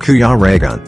Kuya Raygun.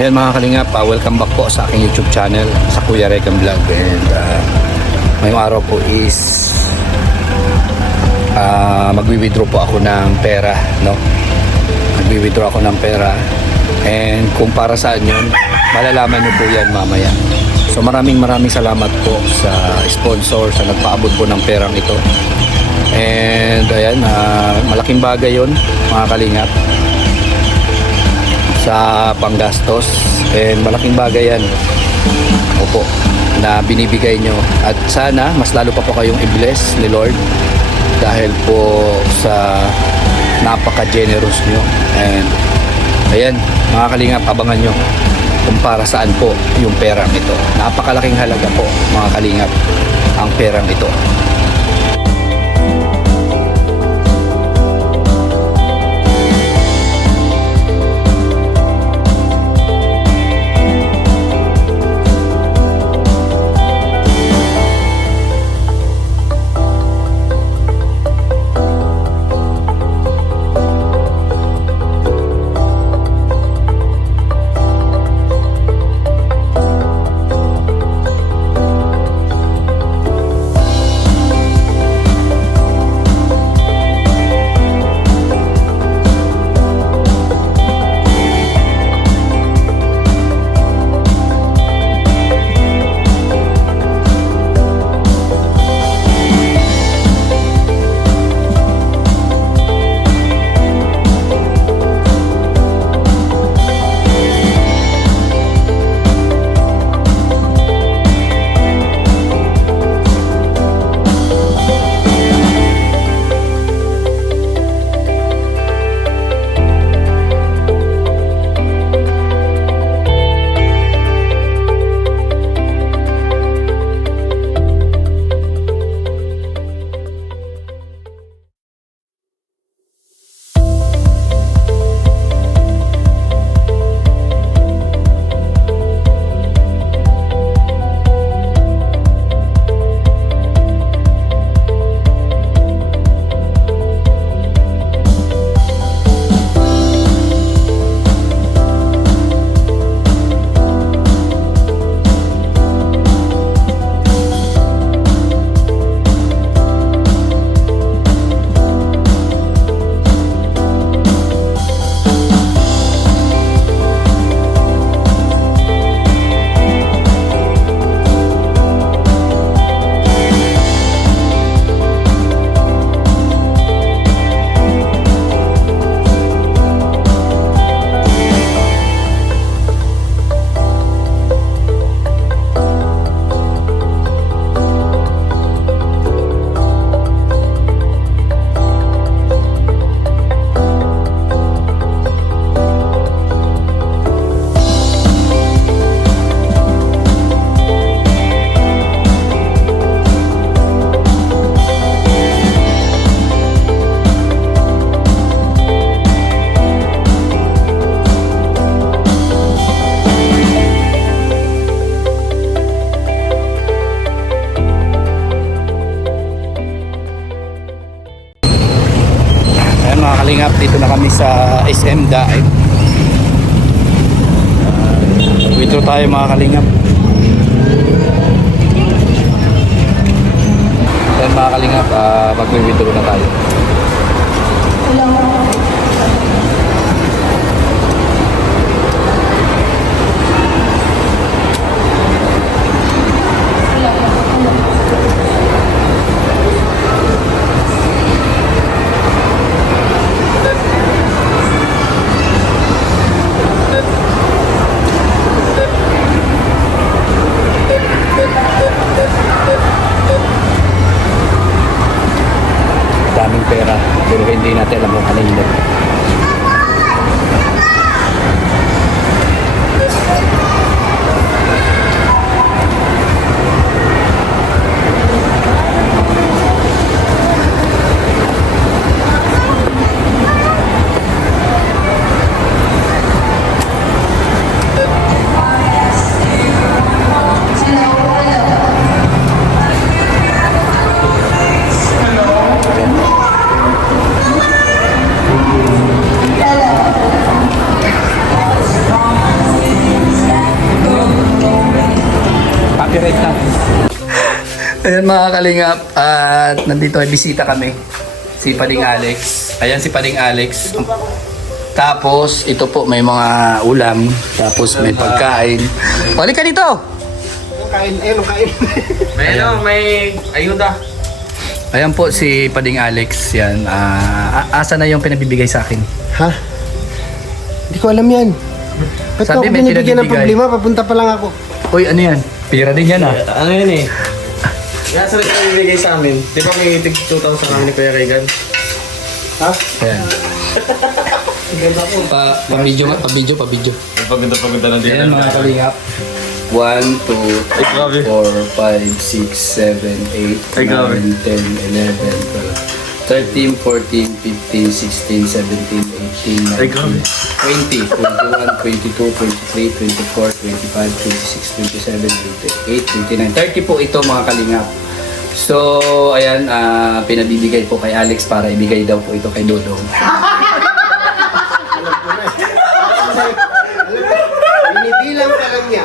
Ayan mga kalingap, welcome back po sa aking YouTube channel, sa Kuya Raygun Vlog. And ngayong araw po is magwi-withdraw po ako ng pera, no? Magwi-withdraw ako ng pera. And kung para saan yun, malalaman nyo po yan mamaya. So maraming salamat po sa sponsor sa nagpaabot po ng perang ito. And ayan, malaking bagay yun mga kalingap sa panggastos, and malaking bagay yan, opo, na binibigay nyo, at sana mas lalo pa po kayong i-bless ni Lord dahil po sa napaka-generous nyo. And ayan mga kalingap, abangan nyo kung para saan po yung perang ito. Napakalaking halaga po mga kalingap ang perang ito. Mga kalingap, dito na kami sa SM Daet. Withdraw tayo mga kalingap. Yan mga kalingap, mag-withdraw na tayo. copyright natin. Ayan mga kalingap, at nandito ay bisita kami. Si Pading Alex. Ayan si Pading Alex. Tapos, ito po may mga ulam. Tapos may pagkain. Balik ka dito! Kain, kain. May ayuda. Ayan po si Pading Alex. Yan. Asa na yung pinabibigay sa akin? Ha? Hindi ko alam yan. Ba't Sabi ako may binibigyan ng pinabibigay. problema? Papunta pa lang ako. Uy, ano yan? Pira din yan ah. Ano yun eh? Yan sa rin bibigay sa amin. Di ba may tig 2,000 kami ni Kuya Regan? Ha? Ayan. Pa-video. Paganda na Ayan mga kalingap. 1, 2, Ay, grabe. 4, 5, 6, 7, 8, Ay, grabe. 9, 10, 11, 12, 13, 14, 15, 16, 17, 18, Ay, grabe. 20, 21, 22, 23, 24, 25, 26, 27, 28, 29, 30 po ito mga kalingap. So, ayan, pinabibigay po kay Alex para ibigay daw po ito kay Dodong. Binibilang pa lang niya.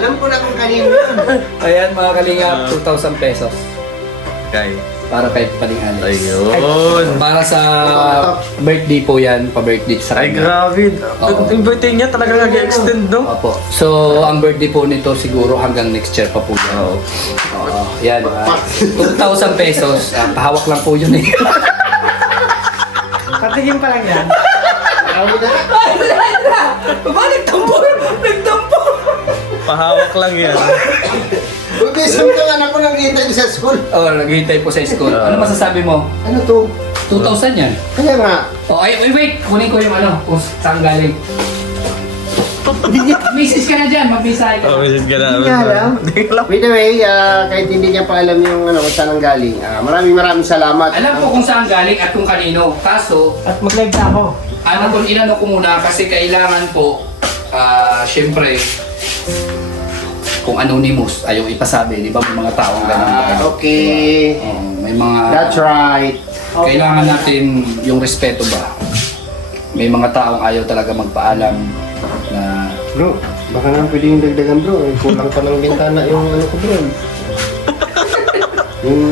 Alam ko na kung kanino yun. Ayan mga kalingap, 2,000 pesos Kay. para kay Pading Alex. Ayun. Para sa birthday po yan, pa-birthday sa Ay, kanya. grabe. Oo. Yung birthday niya talaga nag-extend, no? Opo. So, ang birthday po nito siguro hanggang next year pa po yan. Oo. Yan. 2,000 pesos. Pahawak lang po yun eh. Patigin pa lang yan. Nagtampo! Nagtampo! Pahawak lang yan. Buti samtang anak ko nakikita sa school. Oh, naghihintay po sa school. Ano masasabi mo? Ano to? 2,000 yan. Kaya nga. Oh, ay, wait. Kunin ko yung ano, kung saan galing. Misis ka na dyan, mag-visay ka. Oh, visit ka na. Hindi niya alam. Hindi ko alam. By the way, kahit hindi niya pa alam yung kung saan ang galing, maraming salamat. Alam ko kung saan galing at kung kanino. Kaso, At mag-live na ako. kung inano ko muna kasi kailangan po, syempre, kung anonymous, ayaw ipasabi, di ba? May mga taong ganun. Okay. May mga... That's right. Kailangan natin yung respeto ba? May mga taong ayaw talaga magpaalam na... Bro, baka nga pwede yung dagdagan bro. Kulang pa ng bintana yung ano ko bro. Yung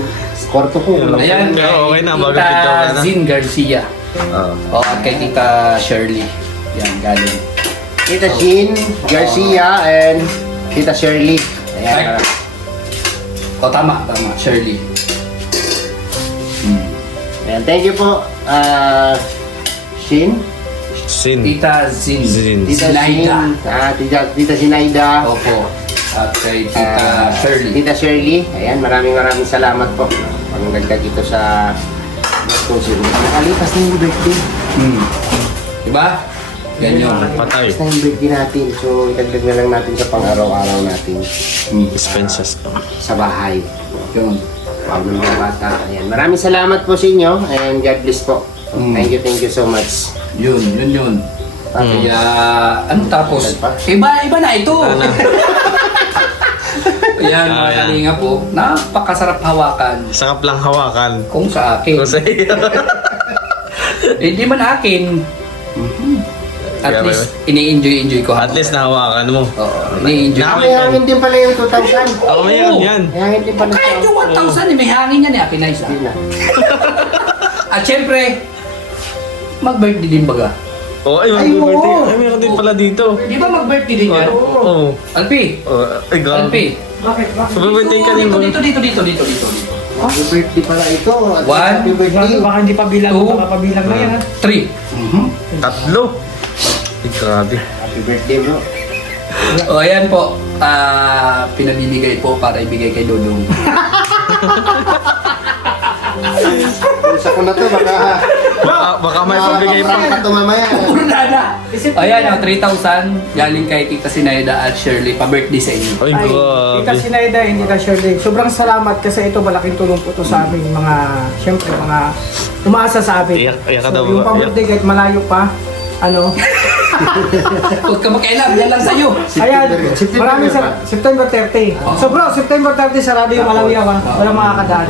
kwarto ko. Ayan, kay Okay na, bago Tita pito ka na. Zin Garcia. Oo. At kay Tita Shirley. Yan, galing. Tita Jean Garcia and Tita Shirley. Ay. Ayan. Tama, Shirley. Ayan, thank you po. Shin? Sin. Tita Zin. Tita Zinaida. Shin. Tita Zinaida. Opo. At kay Tita Shirley. Tita Shirley. Ayan, maraming salamat po. Pangdagdag ito sa nakalipas na yung birthday. Diba? Ganyan. Patay. Tapos na yung birthday natin. So, itagdag na lang natin sa pang-araw-araw natin Expenses ko. sa bahay. Yun. Wow, ng mga bata. Ayan. Maraming salamat po sa inyo and God bless po. Thank you so much. Yun. Kaya, ano tapos? Pa? Iba na ito. Ano? Yan, mga Ayan. kalinga po. Napakasarap hawakan. Sakap lang hawakan. Kung sa akin. Kasi, Hindi man akin. At Kaya least, ini-enjoy ko. at least nahawakan mo. Oo, ini-enjoy ko. May hangin din pala yung 2,000. Ako mayroon yan. May hangin din pala Kahit yung 1,000, may hangin yan eh, Akin Nice. Hindi na. At syempre, mag-birthday din baga. Oh, ay, Ay, oo. mag-birthday. Ay, meron din pala dito. Di ba mag-birthday din yan? Oo. Alpi, Oh, ay, grabe. Alpi. Bakit? Mag-birthday ka din mo. Dito. Happy birthday pala ito. At One. happy birthday. Baka hindi pa bilang, Two. baka pabilang na yan ha. 3. Tatlo. Ay, grabe. Happy birthday bro. O ayan po, pinabibigay po para ibigay kay Dodong. Kung ko na to, Baka may pabigay pa. Ka to mamaya. Purnada! Ayan, 3,000 galing kay Tita Sinaida at Shirley, pa-birthday sa inyo. Ay, Ay, grabe. Tita Sinaida, hindi ka Shirley. Sobrang salamat kasi ito malaking tulong po to sa aming mga, syempre mga umaasa sa amin. Iyak ka daw, yung iyak. pa-birthday kahit malayo pa, ano, Huwag ka mag-alam, yan lang sa'yo. Ayan, September maraming ba? September 30. So bro, September 30 sa Radio Malawiyaw ha. Walang makakadaan.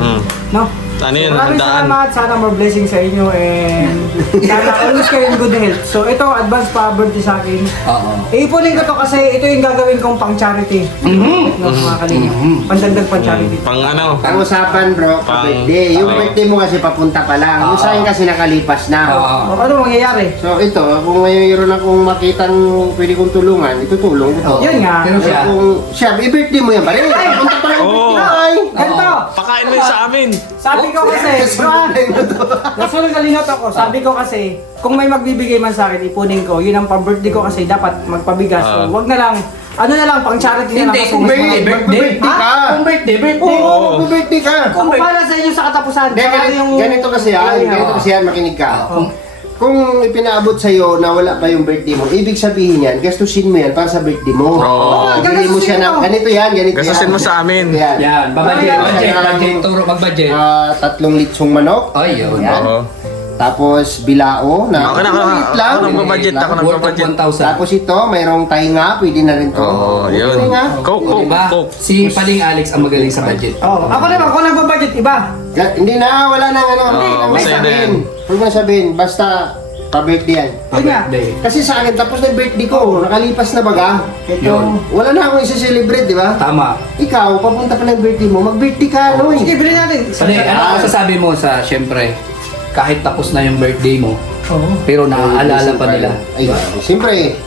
No? Ano yun? Maraming Handaan. salamat. Sana more blessing sa inyo and sana always kayo in good health. So ito, advance pa birthday sa akin. Oo. Iipunin ko to kasi ito yung gagawin kong pang charity. No, mga kalingap. Pandagdag pang charity. Pang ano? Ang usapan bro, birthday. Yung birthday mo kasi papunta pa lang. Yung sa akin kasi nakalipas na. Oo. O, ano mangyayari? So ito, kung mayroon akong makitang pwede kong tulungan, itutulong ko. Yun nga. Pero siya, Kung siya, i-birthday mo yan pa rin. Papunta pa lang yung Oo. birthday. Ay! Ganito. Pakain mo yun sa amin. Sabi ko kasi, bro, nasunod kalinot ako. Sabi ko kasi, kung may magbibigay man sa akin, ipunin ko. Yun ang pa-birthday ko kasi dapat magpabigas. So, wag na lang, ano na lang, pang charity na lang. Hindi, kasi kung mas birthday, mga- birthday. ka. Kung birthday. Oo, mag-birthday ka. Kung para sa inyo sa katapusan. Hindi, para ganito kasi yan, makinig ka. Kung ipinaabot sa'yo na wala pa yung birthday mo, ibig sabihin yan, gastusin mo yan para sa birthday mo. Oo. Bili mo siya ng, ganito yan, ganito Gastusin yan. mo sa amin. Yan. Yan, budget, turo mag-budget. 3 litsong manok. Ay, yun. Yan. Oo. Tapos bilao na Ako na, maliit lang. ako nagpa-budget, ako Worth of nagpa-budget. 1,000. Tapos ito, mayroong tainga, pwede na rin to. Oo, yun. Tainga. Coke, O, Coke, diba? Coke. Si Paling Alex ang magaling sa budget. Oh, ako naman, kung nagpa-budget, iba. Hindi na, wala nang ano. Oo, Huwag mo masaya na sabihin. yan. Huwag mo sabihin, basta pa-birthday yan. Yun nga. Birthday. Kasi sa akin, tapos na yung birthday ko, nakalipas na baga. Yun. Wala na akong isa-celebrate, di ba? Tama. Ikaw, papunta pa ng birthday mo, mag-birthday ka, no? Sige, bilhin natin. Pali, ano masasabi mo sa, syempre, kahit tapos na yung birthday mo, pero naaalala pa nila. Ay, siyempre,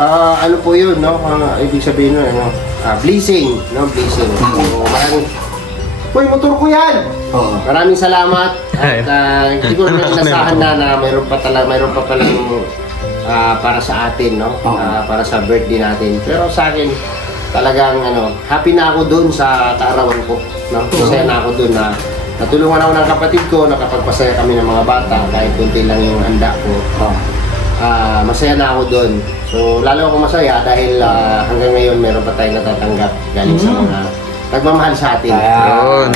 ano po yun, no? Ibig sabihin nun, ano? Blessing, no? Blessing. So, maraming... Uy, motor ko yan! Oo. Maraming salamat at hindi ko naman inasahan na mayroon pa palang para sa atin, no? Oo. Para sa birthday natin. Pero sa akin, talagang ano, happy na ako doon sa kaarawan ko, no? Masaya na ako doon na natulungan ako ng kapatid ko, nakapagpasaya kami ng mga bata kahit kunti lang yung handa ko. Oo. Masaya na ako doon. So, lalo ako masaya dahil hanggang ngayon meron pa tayong natatanggap galing sa mga nagmamahal sa atin. Ayan.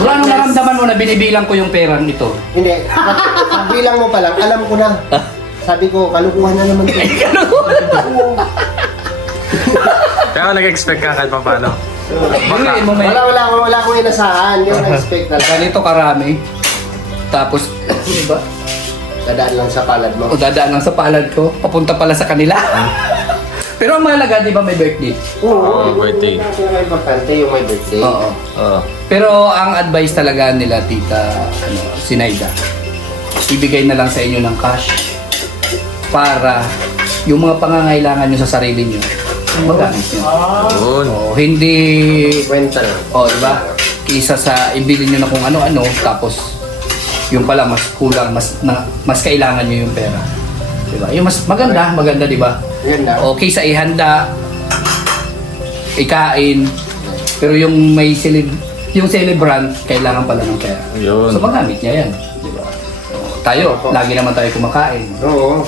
Wala nung naramdaman mo na binibilang ko yung perang ito. Hindi, bilang mo pa lang, alam ko na. Sabi ko, kalukuhan na naman ito. Kaya ako nag-expect ka kahit pa paano. Baka, mo may Wala akong inasahan. Hindi ko na-expect talaga. ganito karami. Tapos, di ba? Dadaan lang sa palad mo. O dadaan lang sa palad ko, papunta pala sa kanila. Pero ang mahalaga, di ba may birthday? Oo, birthday. Yung importante yung may birthday. Oo. Oo. Pero ang advice talaga nila, Tita Sinaida, ibigay na lang sa inyo ng cash para yung mga pangangailangan nyo sa sarili nyo, magamit nyo. Yun. So, hindi, Kwenta na. di ba? Kisa sa ibili nyo na kung ano-ano, tapos yung pala mas kulang, mas kailangan nyo yung pera. Di ba? Yung mas maganda, di ba? Yan na. O kaysa ihanda, ikain, pero yung yung celebrant, kailangan pala ng pera. Yun. So magamit niya yan. Di ba? O, tayo, lagi naman tayo kumakain. Oo.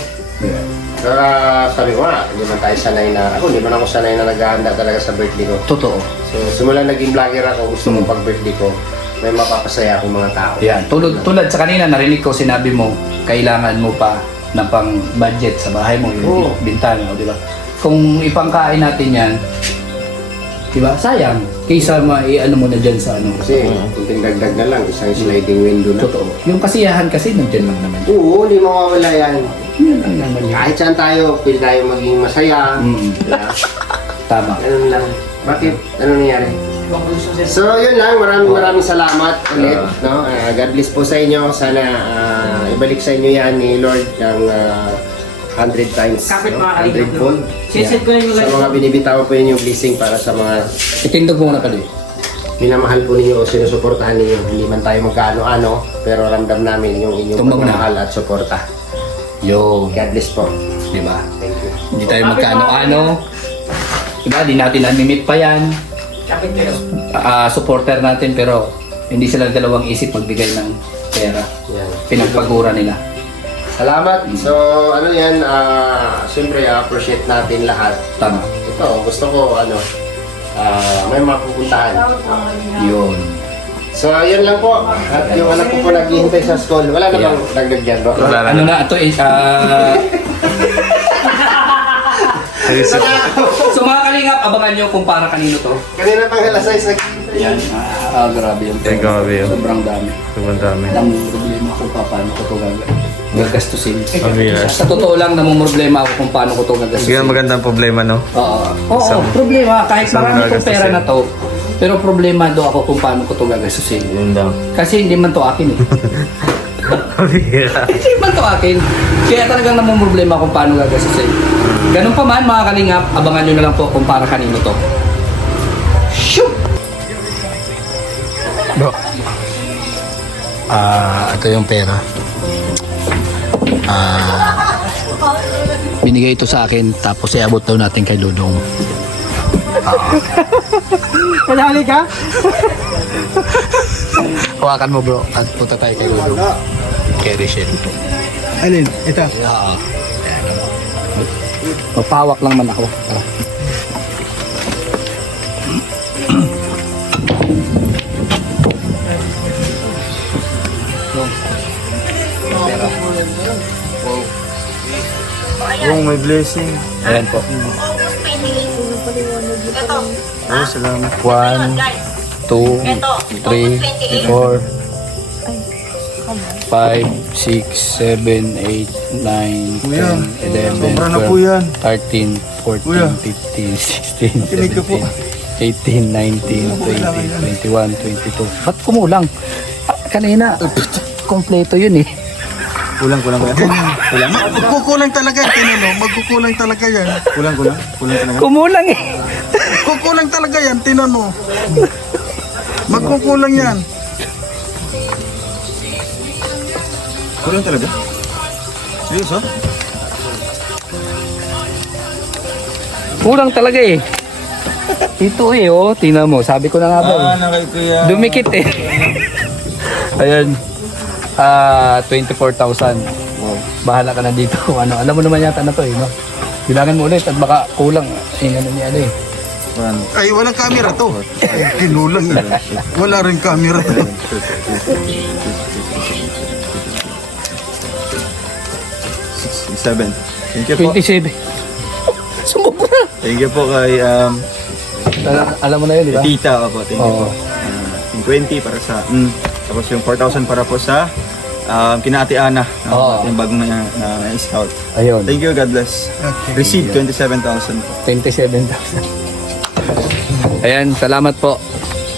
Sabi ko nga, hindi man tayo sanay na, hindi man ako sanay na naghahanda talaga sa birthday ko. Totoo. So, simula naging vlogger ako, gusto ko pag birthday ko, may mapapasaya akong mga tao. Yan. Tulad sa kanina, narinig ko, sinabi mo, kailangan mo pa na pang budget sa bahay mo, yung Oo. bintana, di ba? Kung ipangkain natin yan, di ba? Sayang. Kaysa ano mo na dyan sa ano. Kasi, kunting dagdag na lang, isang sliding window na. Totoo. Yung kasiyahan kasi nandiyan lang naman. Oo, hindi mawawala yan. Yun lang naman yun. Kahit saan tayo, pwede tayo maging masaya. Diba? Tama. Ganun lang. Bakit? Ano nangyari? So, yun lang. Maraming salamat ulit. No? God bless po sa inyo. Sana ibalik sa inyo yan ni Lord ng 100 times. Kapit no? mga 100 kalingap. fold. Sisit ko na yung Sa mga binibitaw po yung blessing para sa mga Itindog mo na pala eh. minamahal po ninyo o sinusuportahan ninyo. Hindi man tayo magkaano-ano, pero ramdam namin yung inyong Tumbang na. pagmamahal at suporta. Yo. God bless po. Di ba? Thank you. Hindi tayo magkaano-ano. Diba? Di natin namimit pa yan. Kapit kayo. Supporter natin pero hindi sila dalawang isip magbigay ng pera. Yan. Pinagpagura nila. Salamat. So, ano yan, siyempre appreciate natin lahat. Tama. Ito, gusto ko, may mapupuntahan. Yun. So, yun lang po. At yung anak ko po naghihintay sa school. Wala na bang dagdag dyan, no? Wala Ano na ito is so mga kalingap, abangan nyo kung para kanino to. Kanina pang alas 6 Yan. Grabe yung Ay, grabe yun. Sobrang dami. Sobrang dami. Namang problema ko pa paano ko ito gagastusin. Yes. Sa totoo lang, namang problema ako kung paano ko ito Sige, gagastusin. magandang problema, no? Oo, problema. Kahit Isang marami kong pera gagastusin. na to, pero problema do ako kung paano ko ito gagastusin. Yun lang. Kasi hindi man to akin eh. Bihira. Hindi man to akin. Kaya talagang namang problema kung paano gagastusin. Ganun pa man mga kalingap, abangan nyo na lang po kung para kanino to. Shoot! Bro, ito yung pera. Binigay ito sa akin, tapos iabot daw natin kay Dudong. Madali ka? Hawakan mo bro, at punta tayo kay Dudong. Kay Rachel. Alin? Ito. Oo. Magpahawak lang man ako. Oh, may blessing. Ayan po. Oh, salamat. 1, 2, 3, 4, 5, 6, 7, 8, 9, 10, 11, sobra na po yan. 13, 14, 15, 16, 17, 18, 19, 20, 21, 22. Ba't kumulang? Kanina, kompleto yun eh. Kulang ba yan? Kulang? Magkukulang talaga yan, tinano. Magkukulang talaga yan. Kulang talaga? Kumulang eh. Kukulang talaga yan, tinano. Magkukulang yan. Kulang talaga? Seryoso? Kulang talaga eh. Ito eh, oh. Tingnan mo. Sabi ko na nga ba eh. Nakay kuya. Dumikit eh. Ayan. 24,000. Bahala ka na dito. Ano, alam mo naman yata na to eh, no? Bilangan mo ulit at baka kulang. Ano niya ano eh. Ay, walang camera to. Ay, kinulang yan. Wala rin camera to. 7. Thank you po. 27. Sumubra. Thank you po kay Alam mo na yun, di ba? Tita ako po. Thank you po. Oo. Yung 20 para sa tapos yung 4,000 para po sa kina Ate Ana, Oo. yung bagong na scout. Ayun. Thank you, God bless. Receive 27,000 po. 27,000. Ayan, salamat po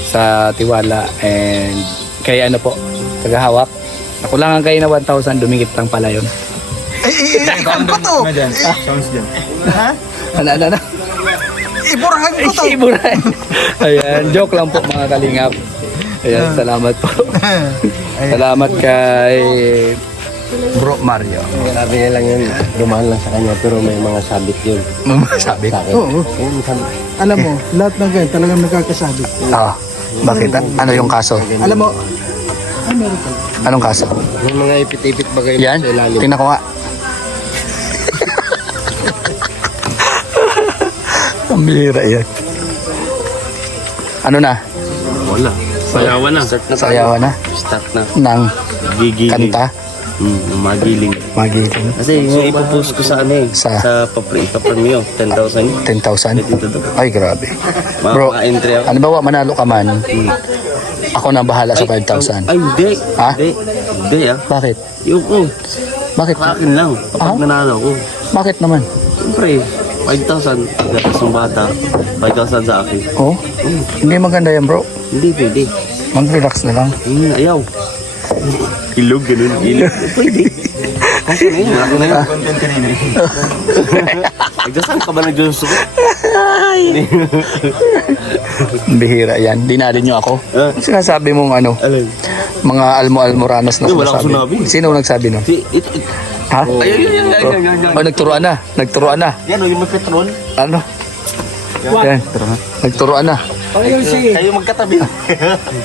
sa tiwala and kay ano po, tagahawak. Nakulangan kayo na 1,000, dumikit lang pala yun. Ano ba to? Ano dyan? Sounds dyan. Ha? Ano? Iburahan ko to. Iburay. Ayan, joke lang po mga kalingap. Ayan, salamat po. Salamat kay Bro Mario. Sabi niya lang yun, dumaan lang sa kanya, pero may mga sabit yun. Sabi. Oo. Yung sabit. Alam mo, lahat ng ganyan talagang nagkakasabi. Bakit? Ano yung kaso? Alam mo, Anong kaso? Yung mga ipit-ipit bagay Yan, sa ilalim. tingnan ko nga. Ang bihira yan. Ano na? Wala. Sayawan na. Start na. Sayawan na? Start na. Ng Gigiling. kanta? Magiling. Magiling. Kasi yung ipopost ko sa ano eh. Sa? Sa papremyo. 10,000. 10,000? Ay, grabe. Mga Bro, entry ako. ano ba, manalo ka man, ako na bahala sa 5,000. Ay, hindi. Ha? Hindi ah. Bakit? Yung ko. Bakit? Sa akin lang. Kapag nanalo ko. Bakit naman? Siyempre, 5,000. Gatas ng bata. 5,000 sa akin. Oh, hindi maganda yan bro. Hindi pwede. Mag-relax na lang. Ayaw. Ilog, ganun. Ilog. Pwede. Kasi na yun. Ako na yun. Content kanina. Nagdasal ka ba ng Diyos ko? Bihira yan. Dinali nyo ako. Sinasabi mong ano, Alam. mga almo-almoranos na Ay, wala akong sinasabi. sinabi. Sino nagsabi no? Ito. Ha? Ayun. Oh, nagturuan na. Nagturuan na. Yan o, yung may petrol. Ano? Yan. Nagturuan na. Ayun si. Kayo magkatabi.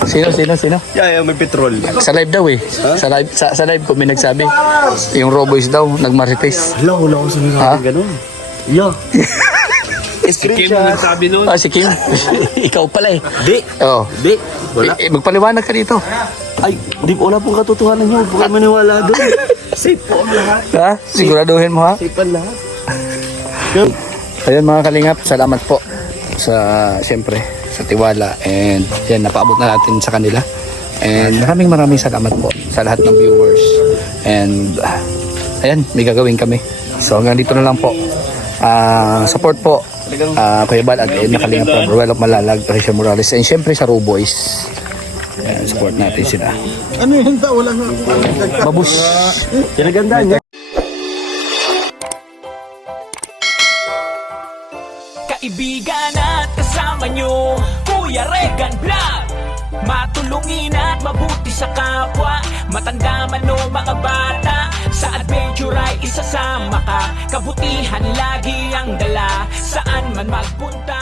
Sino? Yan, may petrol. Sa live daw eh. Sa live ko may nagsabi. Yung Roboys daw, nagmarites. Wala ko sinasabi Ha? ganun. Yeah. Screenshot. Ah, si Kim. Ikaw pala eh. Di. Oo. Di. Wala. Magpaliwanag ka dito. Ay, wala pong katotohanan nyo. Huwag kayo maniwala doon. Safe po ang lahat. Ha? Siguraduhin mo ha? Safe ang lahat. Ayun mga kalingap, salamat po sa siyempre sa tiwala. And yan, napaabot na natin sa kanila. And maraming salamat po sa lahat ng viewers. And ayan, may gagawin kami. So hanggang dito na lang po. Support po Kuya Bal at Nakalinga po, Ruel of Malalag, Rachel Morales, and syempre sa Raw Boys. Ayan, support natin sila. Ano yun? Wala nga. Babus. Kinagandaan niya. Kaibigan at kasama nyo, Kuya Regan Vlog. Matulungin at mabuti sa kapwa, matanda man o mga bata. Sa adventure ay isasama ka, kabutihan lagi ang dala, saan man magpunta.